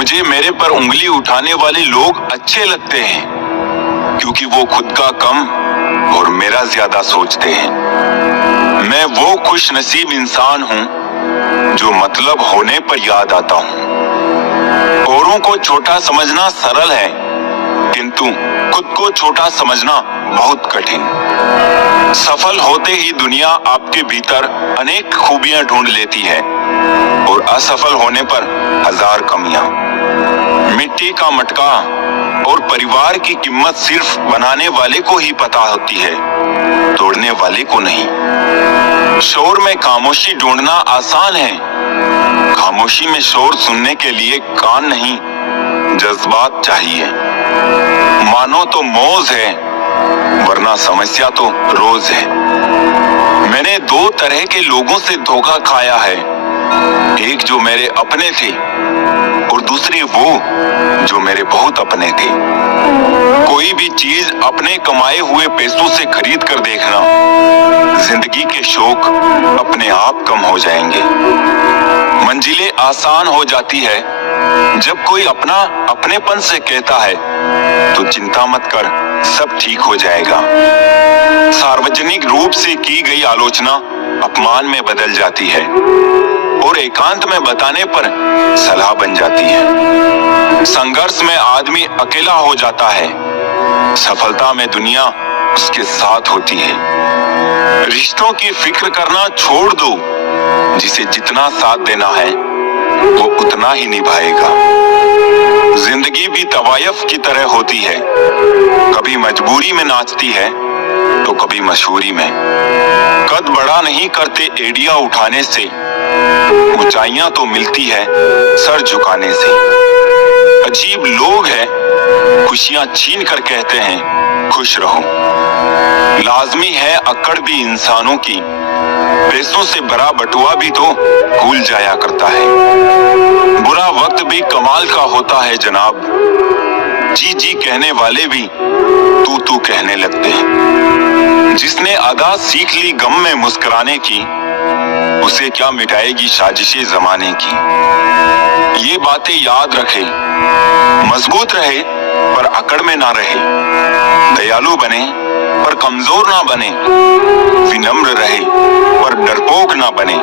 मुझे मेरे पर उंगली उठाने वाले लोग अच्छे लगते हैं क्योंकि वो खुद का कम और मेरा ज्यादा सोचते हैं। मैं वो खुश नसीब इंसान हूँ जो मतलब होने पर याद आता हूँ। औरों को छोटा समझना सरल है, किंतु खुद को छोटा समझना बहुत कठिन। सफल होते ही दुनिया आपके भीतर अनेक खूबियां ढूंढ लेती है और असफल होने पर हजार कमियां। मिट्टी का मटका और परिवार की कीमत सिर्फ बनाने वाले को ही पता होती है, तोड़ने वाले को नहीं। शोर में खामोशी ढूंढना आसान है, खामोशी में शोर सुनने के लिए कान नहीं, जज्बात चाहिए। मानो तो मौज है, वरना समस्या तो रोज है। मैंने दो तरह के लोगों से धोखा खाया है, एक जो मेरे अपने थे और दूसरे वो जो मेरे बहुत अपने थे। कोई भी चीज अपने कमाए हुए पैसों से खरीद कर देखना, जिंदगी के शौक अपने आप कम हो जाएंगे। मंजिलें आसान हो जाती है जब कोई अपना अपनेपन से कहता है तो चिंता मत कर, सब ठीक हो जाएगा। सार्वजनिक रूप से की गई आलोचना अपमान में बदल जाती है और एकांत में बताने पर सलाह बन जाती है। संघर्ष में आदमी अकेला हो जाता है, सफलता में दुनिया उसके साथ होती है। रिश्तों की फिक्र करना छोड़ दो, जिसे जितना साथ देना है वो उतना ही निभाएगा। जिंदगी भी तवायफ की तरह होती है, कभी मजबूरी में नाचती है तो कभी मशहूरी में। कद बड़ा नहीं करते एड़ियां उठाने से, ऊंचाइयां तो मिलती है सर झुकाने से। अजीब लोग हैं, खुशियां छीन कर कहते हैं खुश रहो। लाजमी है अकड़ भी इंसानों की, पैसों से भरा बटुआ भी तो भूल जाया करता है। बुरा वक्त भी कमाल का होता है जनाब, जी जी कहने वाले भी तू कहने लगते हैं। जिसने अदा सीख ली गम में मुस्कुराने की, उसे क्या मिटाएगी साजिशें जमाने की। ये बातें याद रखे, मजबूत रहे पर अकड़ में ना रहे, दयालु बने पर कमजोर ना बने, विनम्र रहे पर डरपोक ना बने,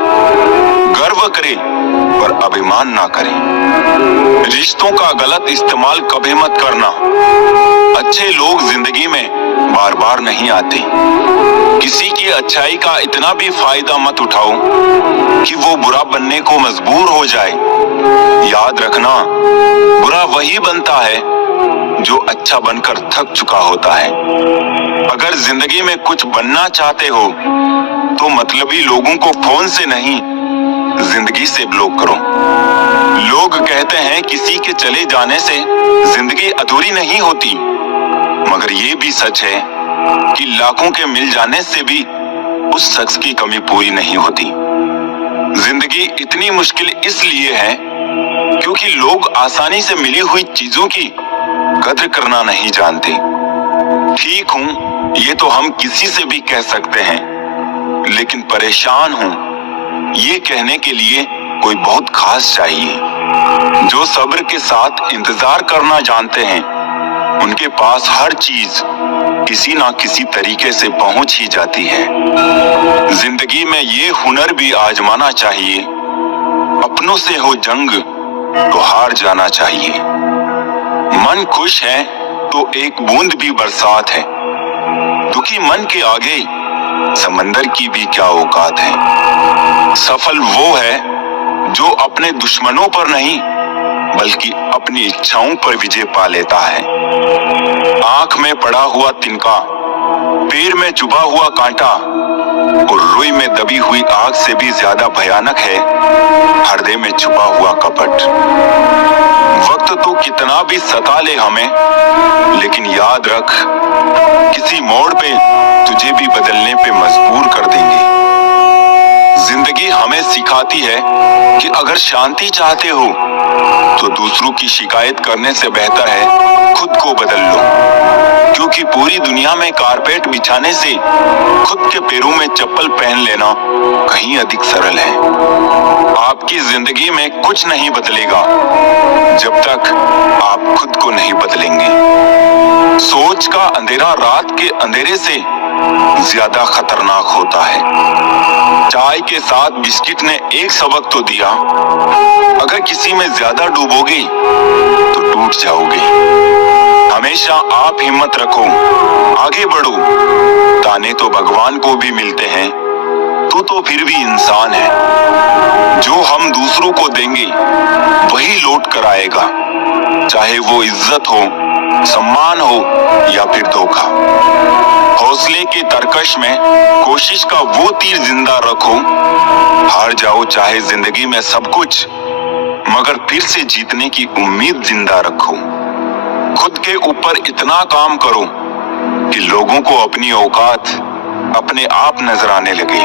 गर्व करे पर अभिमान ना करे। रिश्तों का गलत इस्तेमाल कभी मत करना, अच्छे लोग जिंदगी में बार बार नहीं आते। किसी की अच्छाई का इतना भी फायदा मत उठाओ कि वो बुरा बनने को मजबूर हो जाए। याद रखना, बुरा वही बनता है जो अच्छा बनकर थक चुका होता है। अगर जिंदगी में कुछ बनना चाहते हो तो मतलबी लोगों को फोन से नहीं, जिंदगी से ब्लॉक करो। लोग कहते हैं किसी के चले जाने से जिंदगी अधूरी नहीं होती, मगर ये भी सच है कि लाखों के मिल जाने से भी उस शख्स की कमी पूरी नहीं होती। जिंदगी इतनी मुश्किल इसलिए है क्योंकि लोग आसानी से मिली हुई चीजों की कद्र करना नहीं जानते। ठीक हूं, ये तो हम किसी से भी कह सकते हैं, लेकिन परेशान हूं ये कहने के लिए कोई बहुत खास चाहिए। जो सब्र के साथ इंतजार करना जानते हैं, उनके पास हर चीज किसी ना किसी तरीके से पहुंच ही जाती है। जिंदगी में ये हुनर भी आजमाना चाहिए, अपनों से हो जंग तो हार जाना चाहिए। मन खुश है तो एक बूंद भी बरसात है, दुखी मन के आगे समंदर की भी क्या औकात है। सफल वो है जो अपने दुश्मनों पर नहीं बल्कि अपनी इच्छाओं पर विजय पा लेता है। आंख में पड़ा हुआ तिनका, पैर में चुभा हुआ कांटा और रुई में दबी हुई आग से भी ज्यादा भयानक है हृदय में छुपा हुआ कपट। वक्त तो कितना भी सता ले हमें, लेकिन याद रख किसी मोड़ पे तुझे भी बदलने पे मजबूर कर देंगे। जिंदगी हमें सिखाती है कि अगर शांति चाहते हो तो दूसरों की शिकायत करने से बेहतर है खुद को बदल लो, क्योंकि पूरी दुनिया में कारपेट बिछाने से खुद के पैरों में चप्पल पहन लेना कहीं अधिक सरल है। आपकी जिंदगी में कुछ नहीं बदलेगा जब तक आप खुद को नहीं बदलेंगे। सोच का अंधेरा रात के अंधेरे से ज्यादा खतरनाक होता है। चाय के साथ बिस्किट ने एक सबक तो दिया, अगर किसी में ज्यादा डूबोगे तो टूट जाओगे। हमेशा आप हिम्मत रखो, आगे बढ़ो। ताने तो भगवान को भी मिलते हैं, तू तो फिर भी इंसान है। जो हम दूसरों को देंगे वही लौट कर आएगा, चाहे वो इज्जत हो, सम्मान हो या फिर धोखा। हौसले के तरकश में कोशिश का वो तीर जिंदा रखो। हार जाओ चाहे जिंदगी में सब कुछ, मगर फिर से जीतने की उम्मीद जिंदा रखो। खुद के ऊपर इतना काम करो कि लोगों को अपनी औकात अपने आप नजर आने लगे।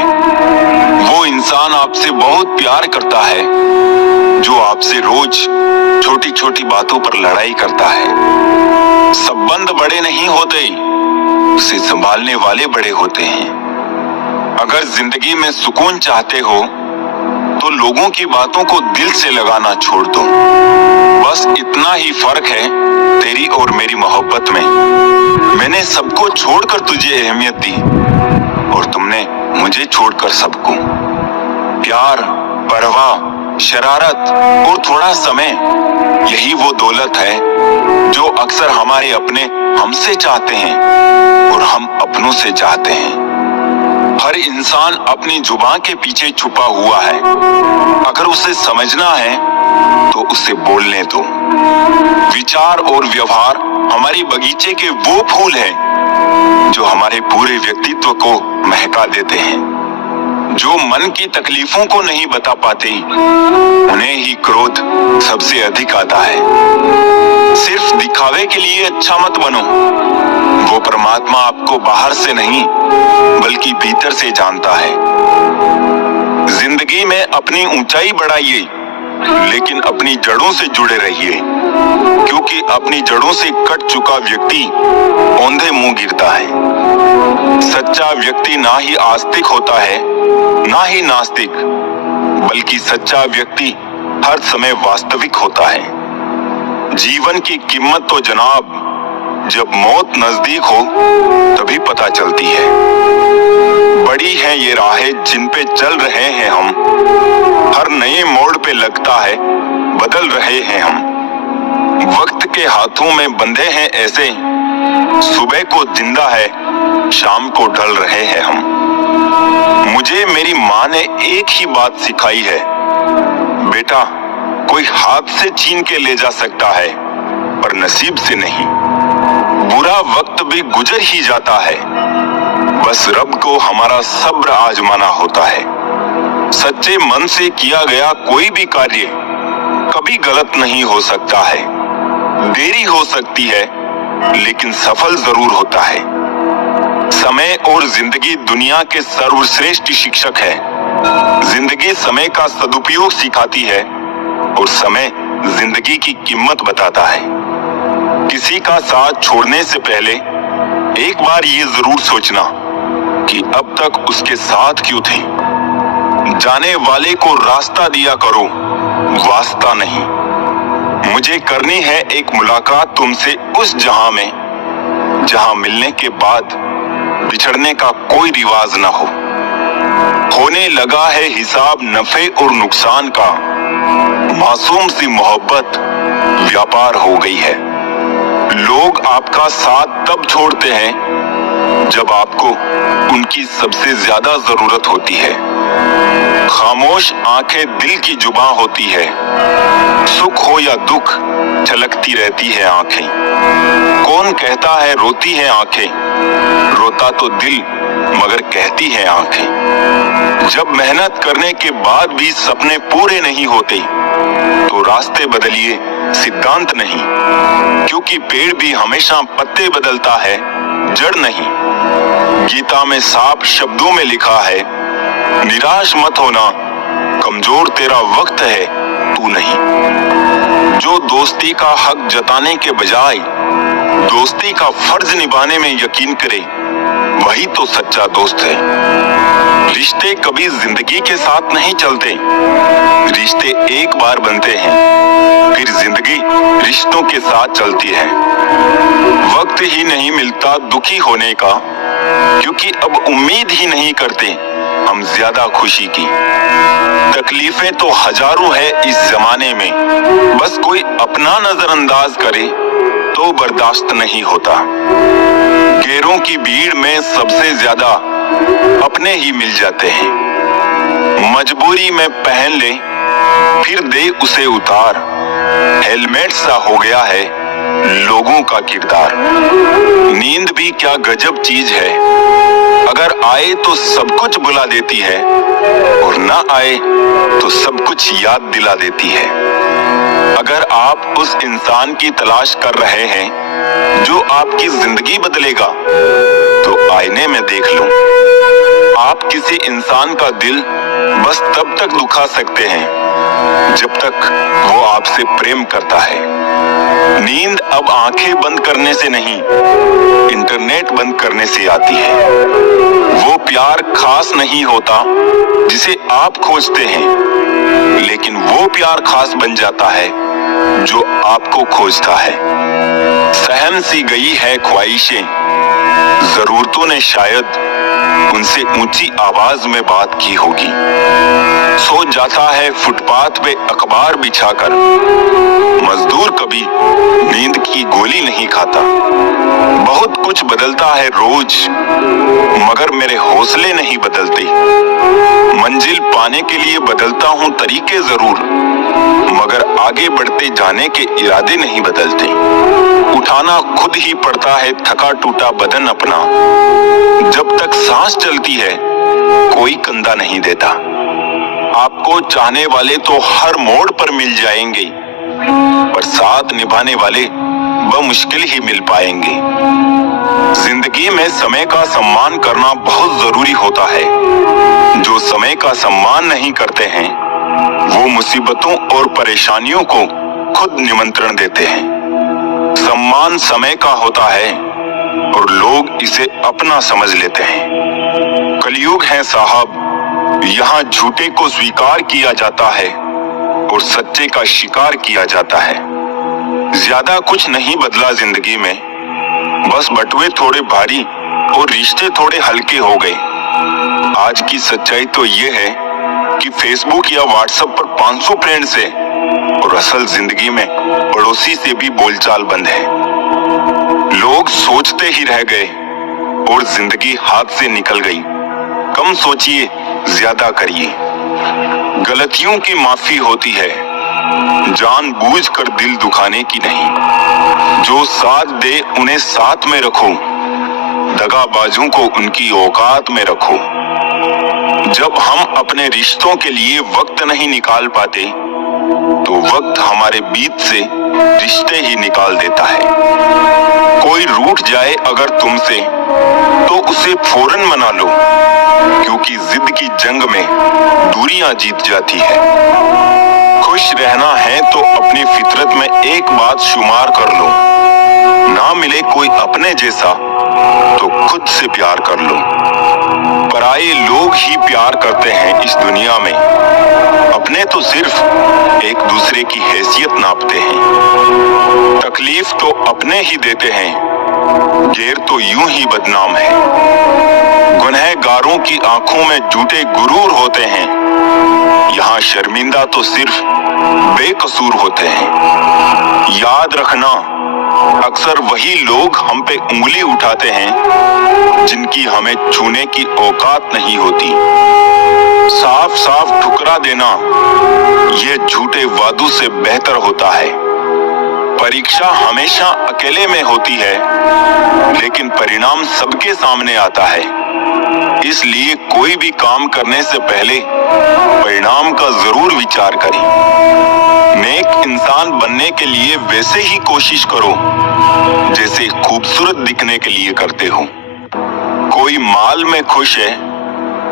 वो इंसान आपसे बहुत प्यार करता है जो आपसे रोज छोटी छोटी बातों पर लड़ाई करता है। संबंध बड़े नहीं होते, उसे संभालने वाले बड़े होते हैं। अगर जिंदगी में सुकून चाहते हो तो लोगों की बातों को दिल से लगाना छोड़ दो। बस इतना ही फर्क है तेरी और मेरी मोहब्बत में। मैंने सबको छोड़कर तुझे अहमियत दी और तुमने मुझे छोड़कर सबको। प्यार, परवाह, शरारत और थोड़ा समय, यही वो दौलत है जो अक्सर हमारे अपने हमसे चाहते हैं और हम अपनों से चाहते हैं। हर इंसान अपनी जुबान के पीछे छुपा हुआ है। अगर उसे समझना है तो उसे बोलने दो। विचार और व्यवहार हमारी बगीचे के वो फूल हैं जो हमारे पूरे व्यक्तित्व को महका देते हैं। जो मन की तकलीफों को नहीं बता पाते, उन्हें ही क्रोध सबसे अधिक आता है। सिर्फ दिखावे के लिए अच्छा मत बनो। वो परमात्मा आपको बाहर से नहीं बल्कि भीतर से जानता है। जिंदगी में अपनी ऊंचाई बढ़ाइए, लेकिन अपनी जड़ों से जुड़े रहिए, क्योंकि अपनी जड़ों से कट चुका व्यक्ति औंधे मुंह गिरता है। सच्चा व्यक्ति ना ही आस्तिक होता है ना ही नास्तिक, बल्कि सच्चा व्यक्ति हर समय वास्तविक होता है। जीवन की कीमत तो जनाब जब मौत नजदीक हो तभी पता चलती है। बड़ी हैं ये राहें जिन पे चल रहे हैं हम, हर नए मोड़ पे लगता है बदल रहे हैं हम। वक्त के हाथों में बंधे हैं ऐसे, सुबह को जिंदा है शाम को ढल रहे हैं हम। मुझे मेरी माँ ने एक ही बात सिखाई है, बेटा कोई हाथ से छीन के ले जा सकता है पर नसीब से नहीं। बुरा वक्त भी गुजर ही जाता है, बस रब को हमारा सब्र आजमाना होता है। सच्चे मन से किया गया कोई भी कार्य कभी गलत नहीं हो सकता है। देरी हो सकती है लेकिन सफल जरूर होता है। समय और जिंदगी दुनिया के सर्वश्रेष्ठ शिक्षक है। जिंदगी समय का सदुपयोग सिखाती है और समय जिंदगी की कीमत बताता है। किसी का साथ छोड़ने से पहले एक बार ये जरूर सोचना कि अब तक उसके साथ क्यों थे। जाने वाले को रास्ता दिया करो, वास्ता नहीं। मुझे करनी है एक मुलाकात तुमसे उस जहां में जहां मिलने के बाद बिछड़ने का कोई रिवाज ना हो। होने लगा है हिसाब नफे और नुकसान का, मासूम सी मोहब्बत व्यापार हो गई है। लोग आपका साथ तब छोड़ते हैं जब आपको उनकी सबसे ज्यादा जरूरत होती है। खामोश आंखें दिल की जुबान होती है, सुख हो या दुख झलकती रहती है आंखें। कौन कहता है रोती है आंखें, रोता तो दिल मगर कहती है आंखें। जब मेहनत करने के बाद भी सपने पूरे नहीं होते तो रास्ते बदलिए, सिद्धांत नहीं, क्योंकि पेड़ भी हमेशा पत्ते बदलता है, जड़ नहीं। गीता में साफ शब्दों में लिखा है, निराश मत होना, कमजोर तेरा वक्त है तू नहीं। जो दोस्ती का हक जताने के बजाय दोस्ती का फर्ज निभाने में यकीन करे वही तो सच्चा दोस्त है। रिश्ते कभी जिंदगी के साथ नहीं चलते, रिश्ते एक बार बनते हैं, फिर जिंदगी रिश्तों के साथ चलती है। वक्त ही नहीं मिलता दुखी होने का, क्योंकि अब उम्मीद ही नहीं करते हम ज्यादा खुशी की। तकलीफें तो हजारों है इस जमाने में, बस कोई अपना नजरअंदाज करे तो बर्दाश्त नहीं होता। गैरों की भीड़ में सबसे ज्यादा अपने ही मिल जाते हैं। मजबूरी में पहन ले फिर दे उसे उतार, हेलमेट सा हो गया है लोगों का किरदार। नींद भी क्या गजब चीज है, अगर आए तो सब कुछ बुला देती है, और ना आए तो सब कुछ याद दिला देती है। अगर आप उस इंसान की तलाश कर रहे हैं जो आपकी जिंदगी बदलेगा, तो आईने में देख लो। आप किसी इंसान का दिल बस तब तक दुखा सकते हैं जब तक वो आपसे प्रेम करता है। नींद अब आंखें बंद करने से नहीं, इंटरनेट बंद करने से आती है। वो प्यार खास नहीं होता जिसे आप खोजते हैं, लेकिन वो प्यार खास बन जाता है जो आपको खोजता है। सहम सी गई है ख्वाहिशें, जरूरतों ने शायद उनसे ऊंची आवाज में बात की होगी। सो जाता है फुटपाथ पे अखबार बिछाकर, मजदूर कभी नींद की गोली नहीं खाता। बहुत कुछ बदलता है रोज, मगर मेरे हौसले नहीं बदलते। मंजिल पाने के लिए बदलता हूँ तरीके जरूर, मगर आगे बढ़ते जाने के इरादे नहीं बदलते। उठाना खुद ही पड़ता है थका टूटा बदन अपना, जब तक सांस चलती है कोई कंधा नहीं देता। आपको चाहने वाले तो हर मोड़ पर मिल जाएंगे, पर साथ निभाने वाले बमुश्किल ही मिल पाएंगे। जिंदगी में समय का सम्मान करना बहुत जरूरी होता है। जो समय का सम्मान नहीं करते हैं, वो मुसीबतों और परेशानियों को खुद निमंत्रण देते हैं। सम्मान समय का होता है और लोग इसे अपना समझ लेते हैं। कलयुग है साहब, यहाँ झूठे को स्वीकार किया जाता है और सच्चे का शिकार किया जाता है। ज्यादा कुछ नहीं बदला जिंदगी में, बस बटुए थोड़े भारी और रिश्ते थोड़े हल्के हो गए। आज की सच्चाई तो ये है कि फेसबुक या व्हाट्सएप पर 500 फ्रेंड्स है और असल जिंदगी में पड़ोसी से भी बोलचाल बंद है। लोग सोचते ही रह गए और जिंदगी हाथ से निकल गई। कम सोचिए, ज्यादा करिए। गलतियों की माफी होती है, जानबूझकर दिल दुखाने की नहीं। जो साथ दे उन्हें साथ में रखो, दगाबाजों को उनकी औकात में रखो। जब हम अपने रिश्तों के लिए वक्त नहीं निकाल पाते, तो वक्त हमारे बीच से रिश्ते ही निकाल देता है। कोई रूठ जाए अगर तुमसे, तो उसे फौरन मना लो, क्योंकि जिद की जंग में दूरियां जीत जाती है। खुश रहना है तो अपनी फितरत में एक बात शुमार कर लो, ना मिले कोई अपने जैसा तो खुद से प्यार कर लो। पराये लोग ही प्यार करते हैं इस दुनिया में, अपने तो सिर्फ एक दूसरे की हैसियत नापते हैं। तकलीफ तो अपने ही देते हैं, गैर तो यूं ही बदनाम है। गुनहगारों की आंखों में झूठे गुरूर होते हैं, यहाँ शर्मिंदा तो सिर्फ बेकसूर होते हैं। याद रखना, अक्सर वही लोग हम पे उंगली उठाते हैं जिनकी हमें छूने की औकात नहीं होती। साफ साफ ठुकरा देना ये झूठे वादों से बेहतर होता है। परीक्षा हमेशा अकेले में होती है, लेकिन परिणाम सबके सामने आता है। इसलिए कोई भी काम करने से पहले परिणाम का जरूर विचार करें। नेक इंसान बनने के लिए वैसे ही कोशिश करो जैसे खूबसूरत दिखने के लिए करते हो। कोई माल में खुश है,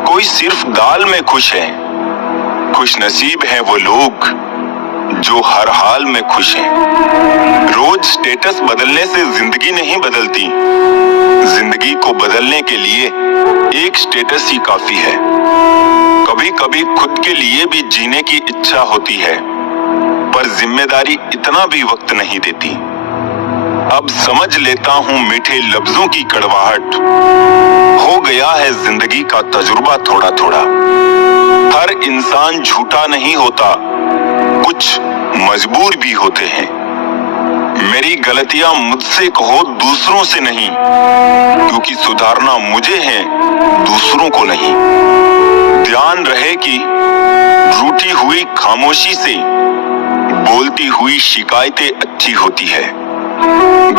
कोई सिर्फ दाल में खुश है। खुश नसीब है वो लोग जो हर हाल में खुश हैं। रोज स्टेटस बदलने से जिंदगी नहीं बदलती। जिंदगी को बदलने के लिए एक स्टेटस ही काफी है। कभी कभी खुद के लिए भी जीने की इच्छा होती है, पर जिम्मेदारी इतना भी वक्त नहीं देती। अब समझ लेता हूँ मीठे लफ्जों की कड़वाहट। हो गया है जिंदगी का तजुर्बा थोड़ा थोड़ा। हर इंसान झूठा नहीं होता, कुछ मजबूर भी होते हैं। मेरी गलतियां मुझसे कहो, दूसरों से नहीं, क्योंकि सुधारना मुझे है, दूसरों को नहीं। ध्यान रहे कि रूठी हुई खामोशी से बोलती हुई शिकायतें अच्छी होती है।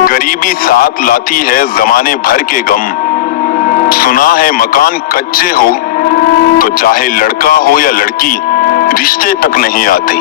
गरीबी साथ लाती है जमाने भर के गम। सुना है मकान कच्चे हो तो चाहे लड़का हो या लड़की, रिश्ते तक नहीं आते।